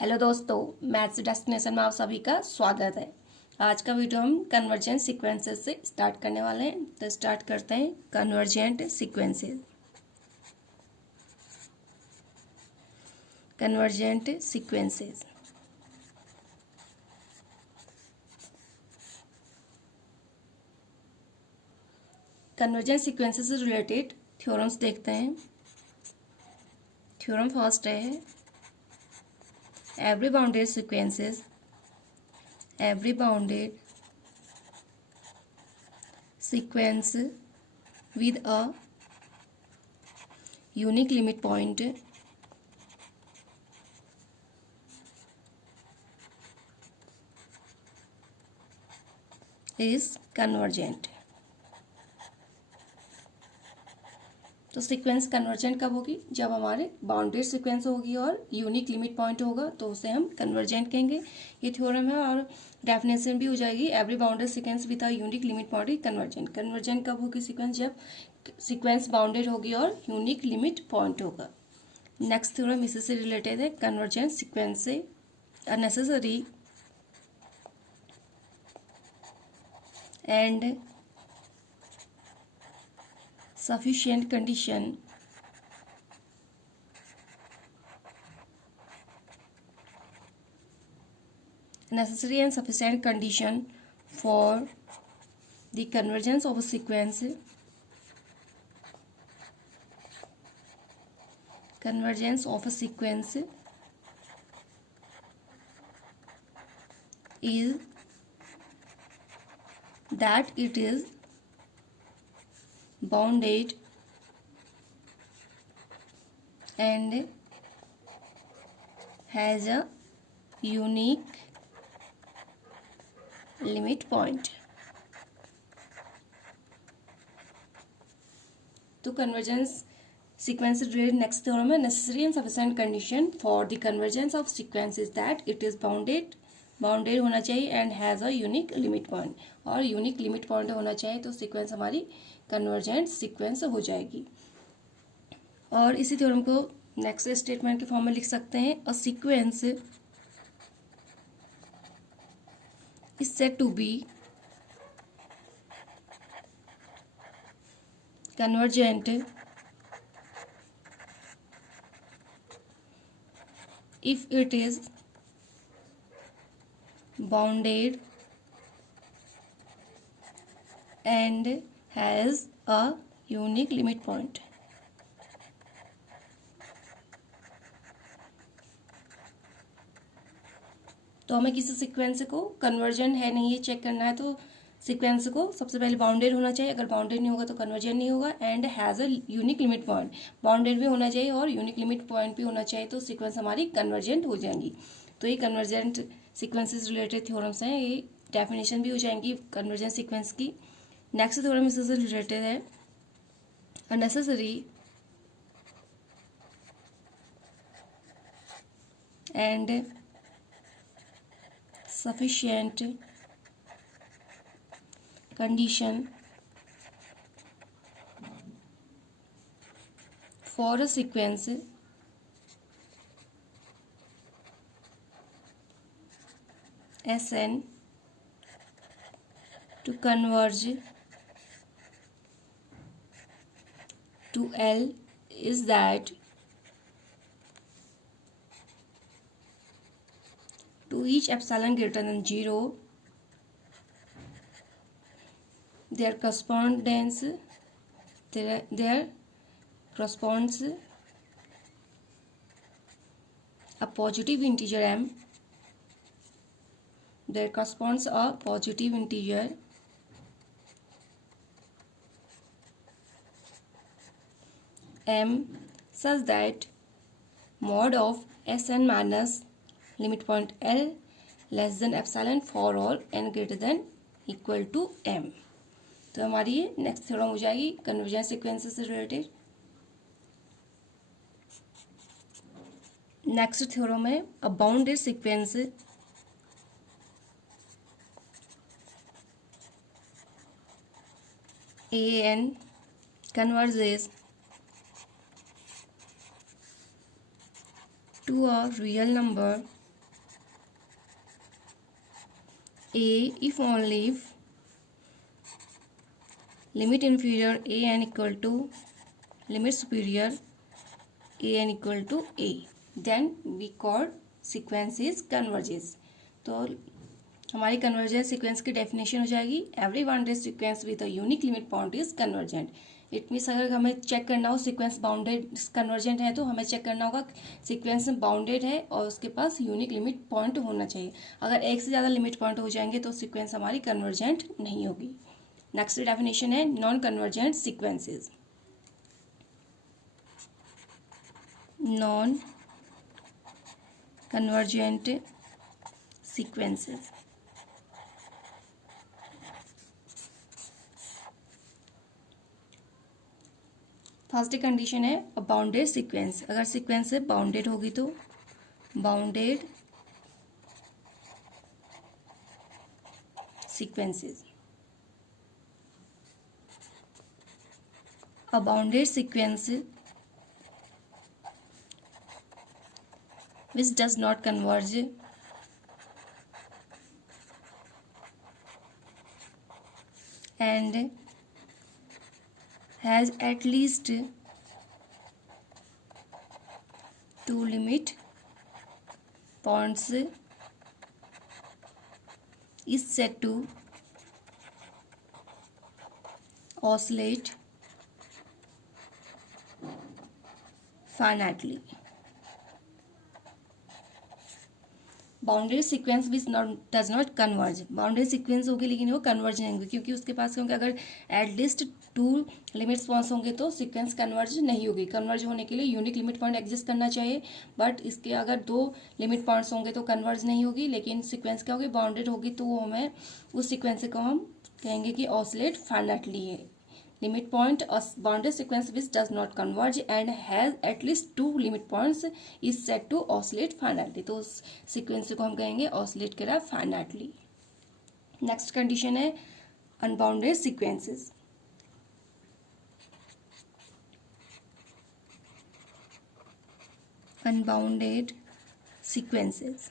Hello दोस्तों, maths destination में आप सभी का स्वागत है। आज का वीडियो हम कन्वर्जेंट सीक्वेंसेस से स्टार्ट करने वाले हैं। तो स्टार्ट करते हैं convergent sequences. Convergent sequences convergent sequences से रिलेटेड थ्योरम्स देखते हैं। थ्योरम फर्स्ट है, every bounded sequence with a unique limit point is convergent। तो सीक्वेंस कन्वर्जेंट कब होगी? जब हमारे बाउंडेड सीक्वेंस होगी और यूनिक लिमिट पॉइंट होगा तो उसे हम कन्वर्जेंट कहेंगे। ये थ्योरम है और डेफिनेशन भी हो जाएगी, every bounded sequence with a unique limit point is convergent. Convergent कब होगी सीक्वेंस? जब सीक्वेंस बाउंडेड होगी और यूनिक लिमिट पॉइंट होगा। नेक्स्ट थ्योरम इसी से रिलेटेड है, कन्वर्जेंट सीक्वेंस से a necessary and sufficient condition necessary and sufficient condition for the convergence of a sequence is that it is bounded and has a unique limit point। तो convergence sequence से रिलेटेड next theorem है, necessary and sufficient condition for the convergence of sequence is that it is bounded होना चाहिए and has a unique limit point, और unique limit point होना चाहिए तो सीक्वेंस हमारी कन्वर्जेंट सीक्वेंस हो जाएगी। और इसी थ्योरम को नेक्स्ट स्टेटमेंट के फॉर्म में लिख सकते हैं, a sequence is said to be convergent if it is bounded and has a unique limit point। तो हमें किसी सीक्वेंस को कन्वर्जेंट है नहीं ये चेक करना है, तो सीक्वेंस को सबसे पहले बाउंडेड होना चाहिए, अगर बाउंडेड नहीं होगा तो कन्वर्जेंट नहीं होगा। And has a unique limit point, bounded भी होना चाहिए और यूनिक लिमिट पॉइंट भी होना चाहिए, तो सीक्वेंस हमारी कन्वर्जेंट हो जाएंगी। तो ये कन्वर्जेंट सीक्वेंसेस रिलेटेड थ्योरम्स हैं, ये डेफिनेशन भी हो जाएंगी कन्वर्जेंट सीक्वेंस की। नेक्स्ट थ्योरम इससे रिलेटेड है, unnecessary and sufficient condition for a sequence Sn to converge to L is that to each epsilon greater than 0 there corresponds a positive integer m, there corresponds a positive integer m such that mod of Sn minus limit point L less than epsilon for all n greater than equal to m। तो हमारी ये next theorem हो जाएगी convergent sequences से रिलेटेड। Next theorem है, a bounded sequence an converges to a real number A if only if limit inferior a n equal to limit superior a n equal to a, then we call sequence is converges. तो हमारी convergent sequence की definition हो जाएगी, every bounded sequence with a unique limit point is convergent. It means अगर हमें check करना हो sequence bounded convergent है तो हमें चेक करना होगा सीक्वेंस बाउंडेड है और उसके पास यूनिक लिमिट पॉइंट होना चाहिए. अगर एक से ज़्यादा लिमिट पॉइंट हो जाएंगे तो सीक्वेंस हमारी कन्वर्जेंट नहीं होगी. नेक्स्ट डेफिनेशन है non convergent sequences. Non convergent sequences. First condition है अ बाउंडेड सीक्वेंस. अगर सीक्वेंस बाउंडेड होगी तो bounded sequences. A bounded sequence which does not converge and has at least two limit points is said to oscillate finitely. Bounded sequence which does not converge. Bounded sequence होगी लेकिन वो converge नहीं होगी क्योंकि उसके पास, क्योंकि अगर एटलीस्ट 2 लिमिट पॉइंट्स होंगे तो सीक्वेंस कन्वर्ज नहीं होगी. कन्वर्ज होने के लिए यूनिक लिमिट पॉइंट एग्जिस्ट करना चाहिए, बट इसके अगर 2 लिमिट पॉइंट्स होंगे तो कन्वर्ज नहीं होगी. लेकिन सीक्वेंस क्या होगी, बाउंडेड होगी तो वो हमें उस सीक्वेंस को हम कहेंगे कि ऑसिलेट फाइनाइटली है. limit point a bounded sequence which does not converge and has at least 2 limit points is said to oscillate finitely. तो उस सीक्वेंस को हम कहेंगे ऑसिलेट कर रहा है फाइनाइटली. नेक्स्ट कंडीशन है unbounded sequences. Unbounded sequences.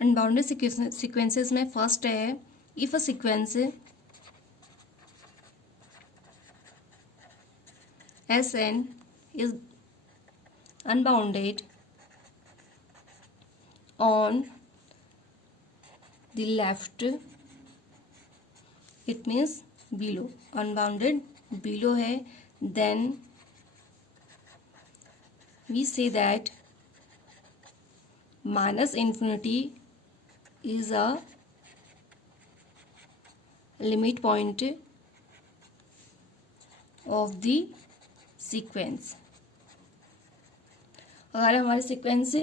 Unbounded sequences में फर्स्ट है if a sequence S N is unbounded on the left, it means below. Unbounded below है, then we say that minus infinity is a limit point of the sequence. अगर हमारे sequence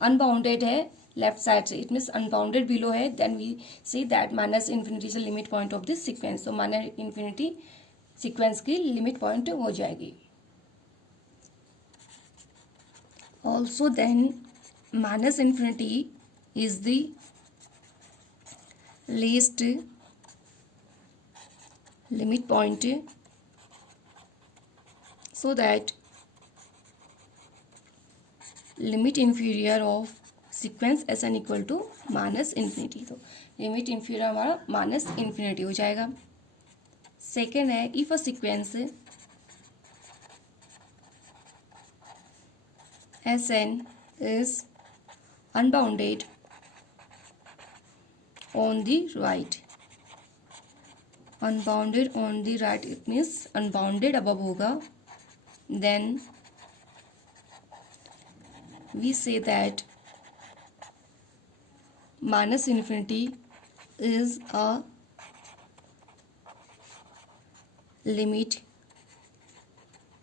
unbounded है left side से, it means unbounded below है, then we see that minus infinity is limit point of this sequence. तो minus infinity sequence की limit point हो जाएगी. Also then minus infinity is the least limit point, so that limit inferior of sequence Sn equal to minus infinity. तो limit inferior हमारा minus infinity हो जाएगा. Second है if a sequence Sn is unbounded on the right. Unbounded on the right, it means unbounded above होगा, then we say that minus infinity is a limit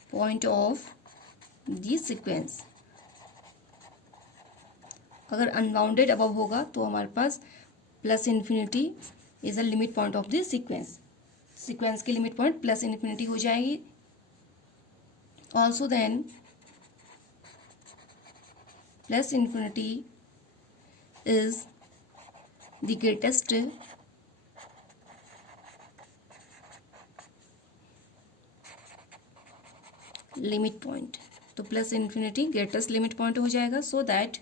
point of the sequence. अगर unbounded above होगा तो हमारे पास plus infinity is a limit point of the sequence. Sequence की limit point plus infinity हो जाएगी. Also then plus infinity is the greatest limit point. तो plus infinity greatest limit point हो जाएगा, so that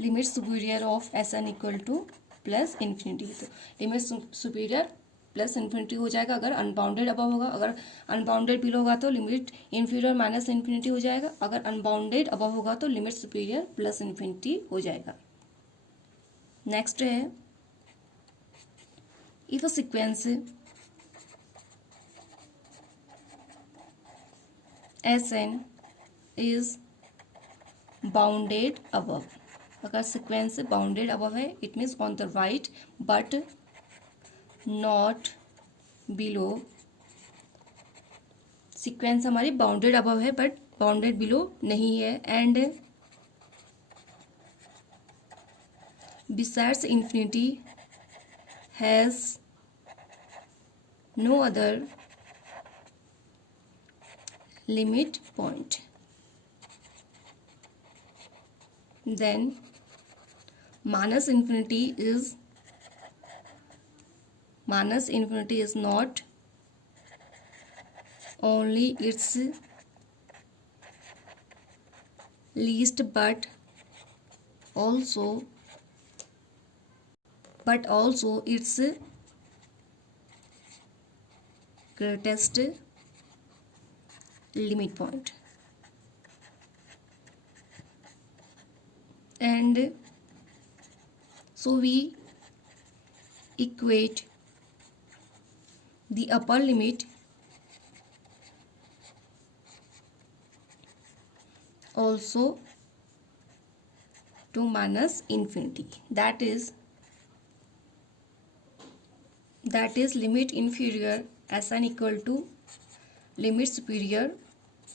limit superior of S N equal to plus infinity. तो limit superior plus infinity हो जाएगा अगर unbounded above होगा, अगर unbounded below होगा तो लिमिट इन्फीरियर माइनस इन्फिनिटी हो जाएगा, अगर अनबाउंडेड अबव होगा तो लिमिट सुपीरियर प्लस इन्फिनिटी हो जाएगा। नेक्स्ट है if a sequence S N is bounded above, अगर सीक्वेंस बाउंडेड अबव है it means on the right but not below, sequence हमारी बाउंडेड अबव है बट बाउंडेड बिलो नहीं है, and besides infinity has no other limit point, then minus infinity is not only its least but also its greatest limit point, and so we equate the upper limit also to minus infinity, that is limit inferior Sn equal to limit superior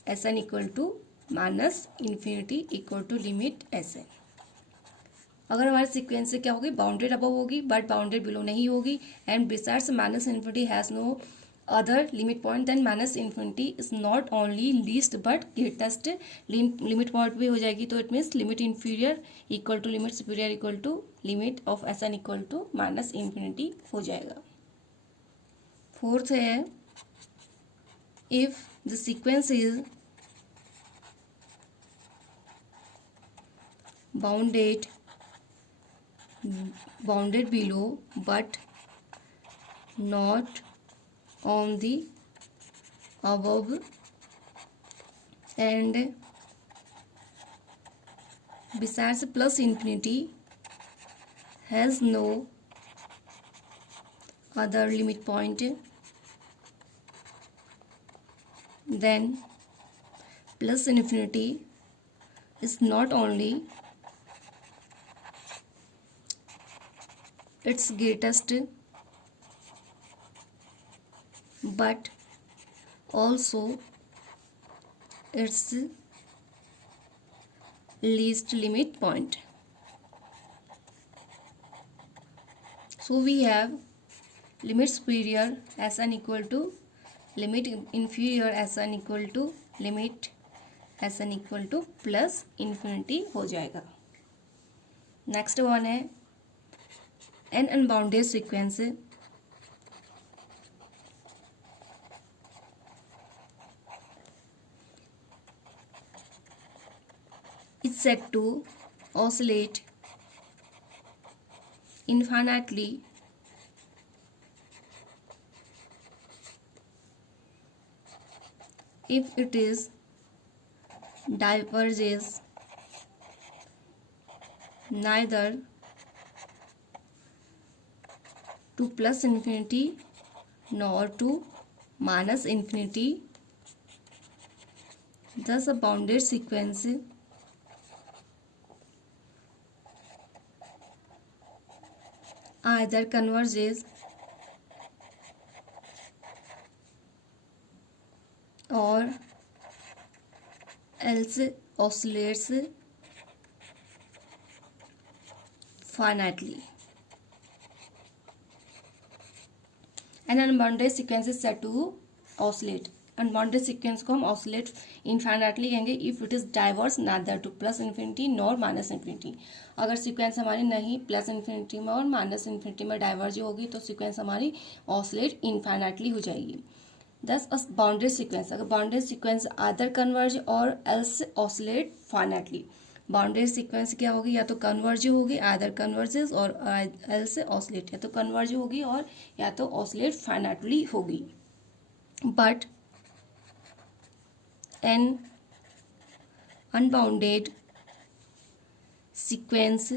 Sn equal to minus infinity equal to limit Sn। अगर हमारे sequence से क्या होगी, bounded above होगी but bounded below नहीं होगी, and besides minus infinity has no other limit point, then minus infinity is not only least but greatest limit point भी हो जाएगी, तो it means limit inferior equal to limit superior equal to limit of S N equal to minus infinity हो जाएगा। Fourth है if the sequence is bounded below but not on the above, and besides plus infinity has no other limit point, then plus infinity is not only its greatest but also its least limit point. So we have limit superior Sn equal to limit inferior Sn equal to limit Sn equal to plus infinity हो जाएगा। Next one है an unbounded sequence is said to oscillate infinitely if it is diverges neither to plus infinity nor to minus infinity, thus a bounded sequence either converges or else oscillates finitely. An unbounded sequence is said to oscillate, unbounded sequence को हम oscillate infinitely कहेंगे if it is diverges neither to plus infinity nor minus infinity. अगर sequence हमारी नहीं plus infinity में और minus infinity में diverge होगी तो सीक्वेंस हमारी ऑसिलेट इनफाइनाइटली हो जाएगी। दस बाउंडेड सीक्वेंस, अगर बाउंडेड सीक्वेंस आदर कन्वर्ज और else oscillate finitely. Bounded sequence क्या होगी, या तो कन्वर्ज होगी, आदर कन्वर्जेस, और एल्स ऑसिलेट, या तो कन्वर्ज होगी और या तो ऑसिलेट फाइनाइटली होगी। But an unbounded sequence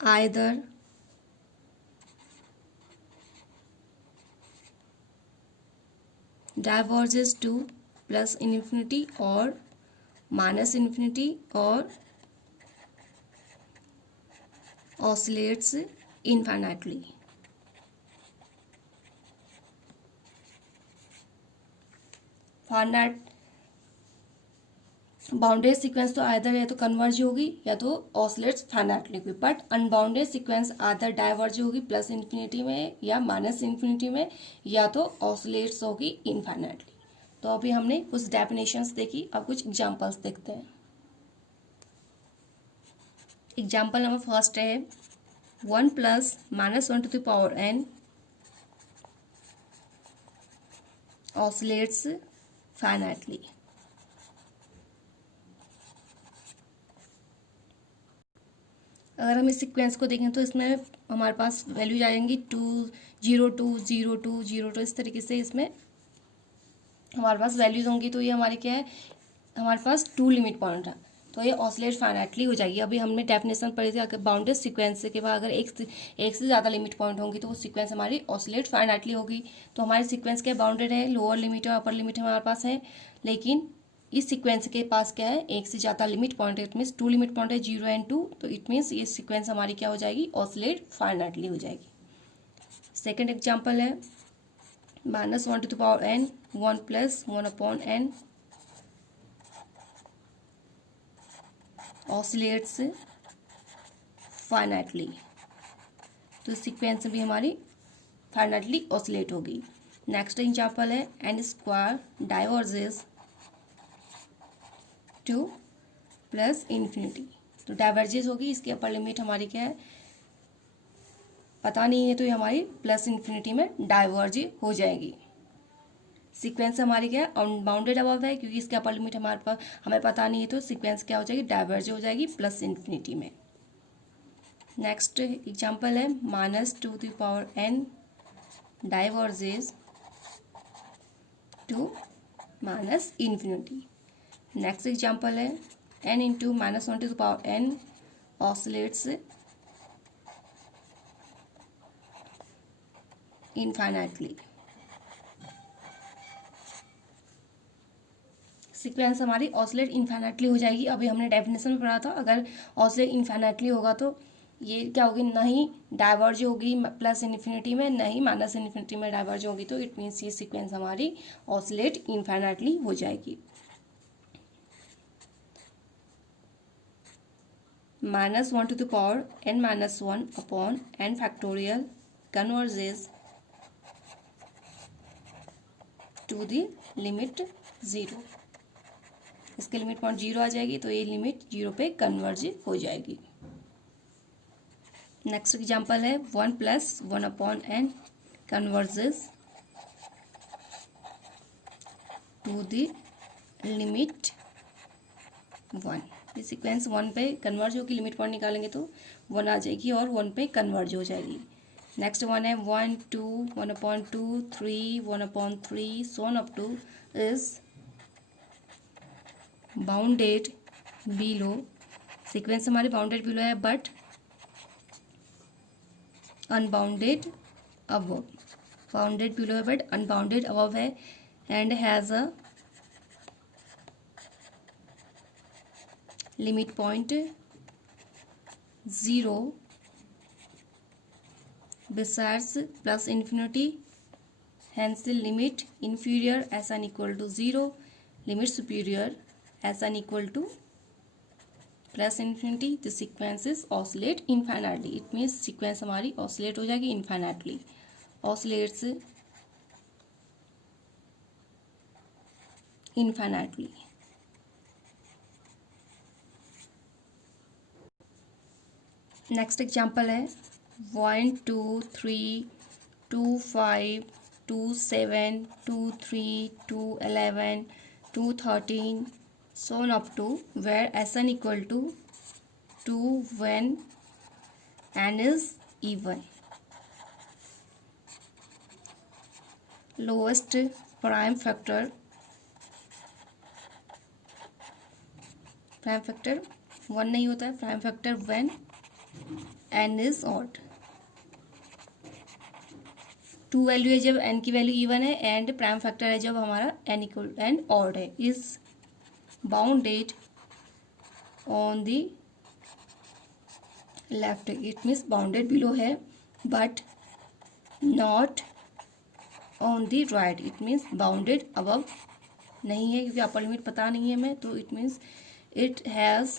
either diverges to plus infinity or minus infinity or oscillates infinitely। Finite bounded sequence तो आइदर या तो कन्वर्ज होगी या तो ऑसिलेट्स फाइनाइटली होगी, but unbounded sequence either diverge होगी प्लस इन्फिनिटी में या माइनस इन्फिनिटी में, या तो ऑसिलेट्स होगी इनफाइनाइटली। तो अभी हमने कुछ डेफिनेशंस देखी, अब कुछ एग्जांपल्स देखते हैं। एग्जांपल नंबर फर्स्ट है 1 + -1⁻n ऑसिलेट्स फाइनाइटली। अगर हम इस सीक्वेंस को देखें तो इसमें हमारे पास वैल्यूज आ जाएंगी 2 0 2 0 2 0 2, इस तरीके से इसमें हमारे पास वैल्यूज होंगी। तो ये हमारी क्या है, हमारे पास 2 लिमिट पॉइंट है, तो ये ऑसिलेट फाइनाइटली हो जाएगी। अभी हमने डेफिनेशन पढ़ी थी, अगर बाउंडेड सीक्वेंस के बाद अगर एक से ज़्यादा लिमिट पॉइंट होंगी तो वो सीक्वेंस हमारी ऑसिलेट फाइनाइटली होगी। तो हमारी सीक्वेंस क्या बाउंडेड है, लोअर लिमिट और अपर लिमिट हमारे पास है, लेकिन इस सीक्वेंस के पास क्या है, एक से ज़्यादा लिमिट पॉइंट है, इट मीन्स 2 लिमिट पॉइंट है 0 और 2, तो इट मीन्स ये सीक्वेंस हमारी क्या हो जाएगी, ऑसिलेट फाइनाइटली हो जाएगी। सेकेंड एग्जाम्पल है -1⁻n 1 + 1/n ऑसिलेट्स फाइनाइटली। तो सीक्वेंस भी हमारी फाइनाइटली ऑसिलेट होगी। नेक्स्ट एग्जाम्पल है n² diverges to plus infinity. तो डाइवर्जेस होगी, इसकी अपर लिमिट हमारी क्या है पता नहीं है, तो ये हमारी प्लस इन्फिनिटी में डाइवर्ज हो जाएगी। सीक्वेंस हमारी क्या है अनबाउंडेड अबव है, क्योंकि इसके अपर लिमिट हमारे पास हमें पता नहीं है, तो सीक्वेंस क्या हो जाएगी, डाइवर्ज हो जाएगी प्लस इन्फिनिटी में। नेक्स्ट एग्जाम्पल है -2⁻n diverges to minus infinity. Next example है n × -1⁻n oscillates infinitely. Sequence हमारी ऑसिलेट इनफाइनाइटली हो जाएगी। अभी हमने डेफिनेशन में पढ़ा था, अगर ऑसिलेट इनफाइनाइटली होगा तो ये क्या होगी, ना ही डाइवर्ज होगी प्लस इन्फिनिटी में, ना ही माइनस इन्फिनिटी में डाइवर्ज होगी, तो इट मीन्स ये सीक्वेंस हमारी ऑसिलेट इनफाइनाइटली हो जाएगी। -1⁻n−1/n converges to the limit 0। इसके लिमिट पॉइंट 0 आ जाएगी, तो ये लिमिट 0 पे कन्वर्ज हो जाएगी। नेक्स्ट एग्जाम्पल है 1 + 1/n converges to the limit 1। ये सीक्वेंस 1 पे कन्वर्ज होगी, लिमिट पॉइंट निकालेंगे तो 1 आ जाएगी और 1 पे कन्वर्ज हो जाएगी। नेक्स्ट वन है 1 2 1/2 3 1/3 so on up to is bounded below. Sequence हमारी बाउंडेड बिलो है but unbounded above. Bounded below है बट अनबाउंडेड अबव है and has a limit point 0 besides plus infinity, hence the limit inferior s(n = 0), limit superior s(n = plus infinity। the sequences oscillate infinitely, it means sequence हमारी oscillate हो जाएगी infinitely, oscillates infinitely। Next example है 1 2 3 2 5 2 7 2 3 2 11 2 13 so on up to where Sn equal to 2 when n is even. Lowest prime factor 1 नहीं होता है. Prime factor when n is odd. Two value है जब n की वैल्यू इवन है, and prime factor है जब हमारा n इक्वल n ऑड है. Is bounded on the left. It means bounded below है but not on the right. It means bounded above नहीं है क्योंकि अपर लिमिट पता नहीं है हमें. तो it means it has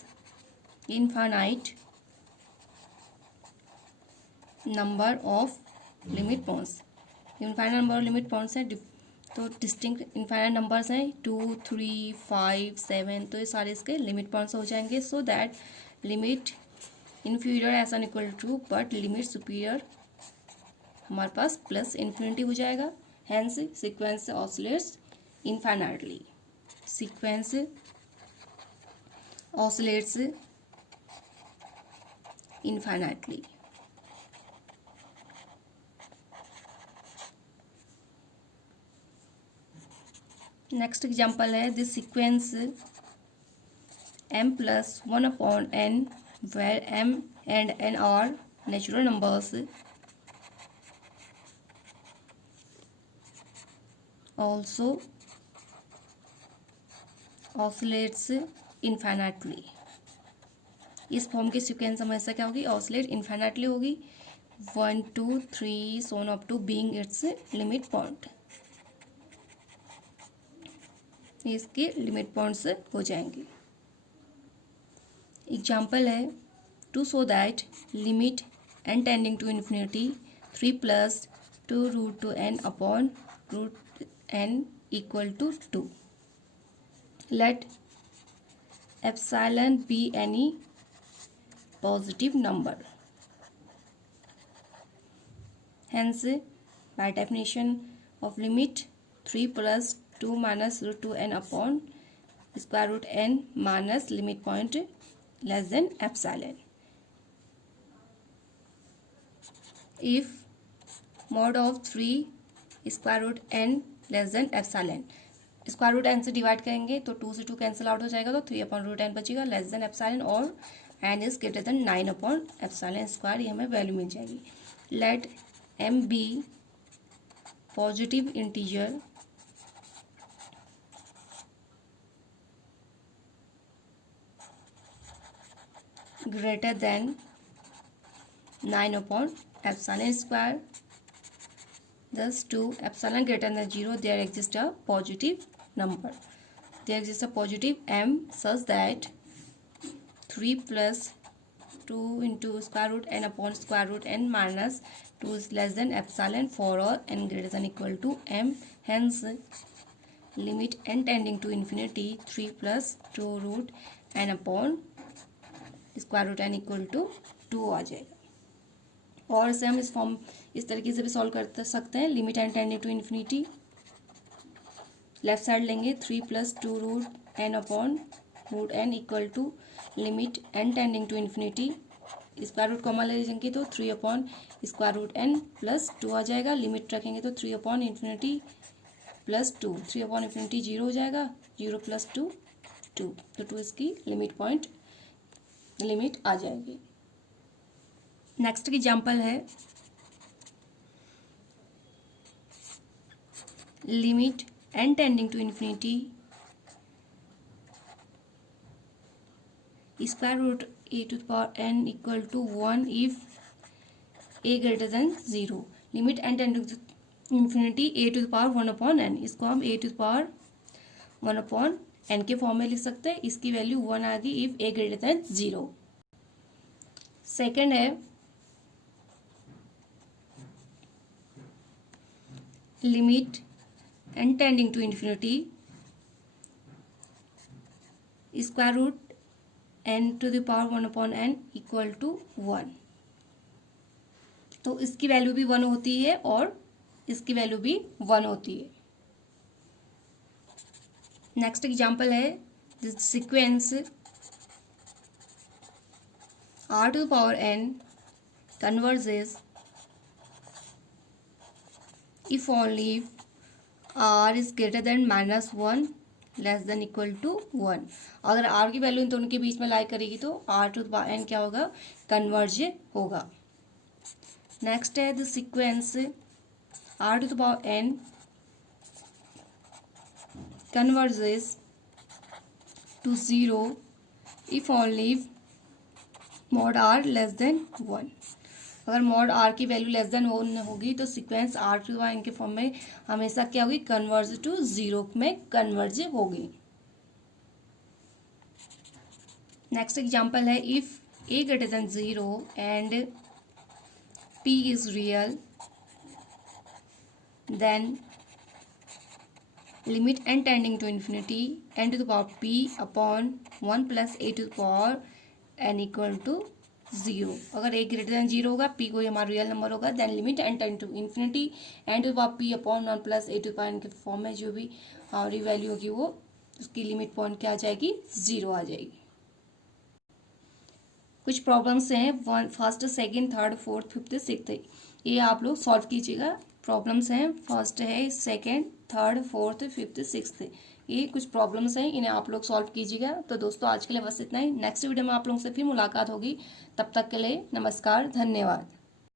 infinite number of limit points. Infinite number of limit points हैं तो डिस्टिंक्ट इनफाइनाइट नंबर्स हैं 2 3 5 7. तो ये सारे इसके लिमिट पॉइंट्स हो जाएंगे. So that limit inferior S N equal to but limit superior हमारे पास प्लस इन्फिनिटी हो जाएगा. Hence sequence oscillates infinitely. Sequence oscillates infinitely. Next example है this sequence m plus 1 upon n where m and n are natural numbers also oscillates infinitely. इस form की sequence हमेशा क्या होगी? ऑसिलेट इन्फाइनाइटली होगी. 1 2 3 so on up to being its limit point. इसके limit points हो जाएंगे. एग्जाम्पल है to show that limit n tending to infinity 3 plus 2 root two n upon root n equal to 2. Let epsilon be any positive number. Hence, by definition of limit 3 plus 2 minus root 2n upon square root n minus limit point less than epsilon. If mod of 3 square root n less than epsilon. Square root N से divide करेंगे तो 2 से 2 cancel out हो जाएगा तो 3 upon root N बचेगा less than epsilon. और N is greater than 9 upon epsilon square. ये हमें वैल्यू मिल जाएगी. Let M be positive integer greater than 9 upon epsilon square. Thus, to epsilon greater than 0, there exists a positive number. There exists a positive m such that 3 plus 2 into square root n upon square root n minus 2 is less than epsilon for all n greater than equal to m. Hence, limit n tending to infinity 3 plus 2 root n upon square root n equal to 2 आ जाएगा. और इसे हम इस तरीके से भी solve कर सकते हैं. Limit N tending to infinity left side लेंगे 3 plus 2 root N upon root N equal to limit N tending to infinity. Square root common ले लेंगे तो 3 upon square root N plus 2 आ जाएगा. लिमिट रखेंगे तो 3 upon infinity plus 2. 3 upon infinity 0 हो जाएगा. 0 प्लस 2 2. तो 2 इसकी लिमिट आ जाएगी. नेक्स्ट एग्जाम्पल है limit n tending to infinity square root a to the power n equal to 1 if a greater than 0. Limit n tending to infinity a to the power 1 upon n. इसको हम a to the power 1 upon n के form में लिख सकते हैं. इसकी value 1 आ गई if a greater than 0. Second है limit n tending to infinity square root n to the power 1 upon n equal to 1. तो इसकी वैल्यू भी 1 होती है और इसकी वैल्यू भी 1 होती है। नेक्स्ट एग्जाम्पल है this sequence r to the power n converges if only r is greater than -1 less than equal to 1। अगर r की वैल्यू इन दोनों के बीच में लाई करेगी तो r to the power n क्या होगा, कन्वर्ज होगा। नेक्स्ट है the sequence r to the power n converges to 0 if only mod r less than 1। अगर मॉड r की वैल्यू लेस देन 1 होगी तो sequence r to the power n के form में हमेशा क्या होगी, कन्वर्ज टू 0 में कन्वर्ज होगी। नेक्स्ट एग्जांपल है if a greater than 0 and p is real then limit n tending to infinity n to the power p upon 1 plus a to the power n equal to 0। अगर a greater than 0 होगा, p कोई हमारा real number होगा, then limit n tend to infinity n to power p upon 1 plus a to power n के form में जो भी हमारी वैल्यू होगी वो उसकी लिमिट पॉइंट क्या आ जाएगी, 0 आ जाएगी। कुछ प्रॉब्लम्स हैं first, second, third, fourth, fifth, sixth, ये आप लोग सॉल्व कीजिएगा। प्रॉब्लम्स हैं फर्स्ट है, second, third, fourth, fifth, sixth, ये कुछ प्रॉब्लम्स हैं, इन्हें आप लोग सॉल्व कीजिएगा। तो दोस्तों आज के लिए बस इतना ही। नेक्स्ट वीडियो में आप लोगों से फिर मुलाकात होगी, तब तक के लिए नमस्कार, धन्यवाद।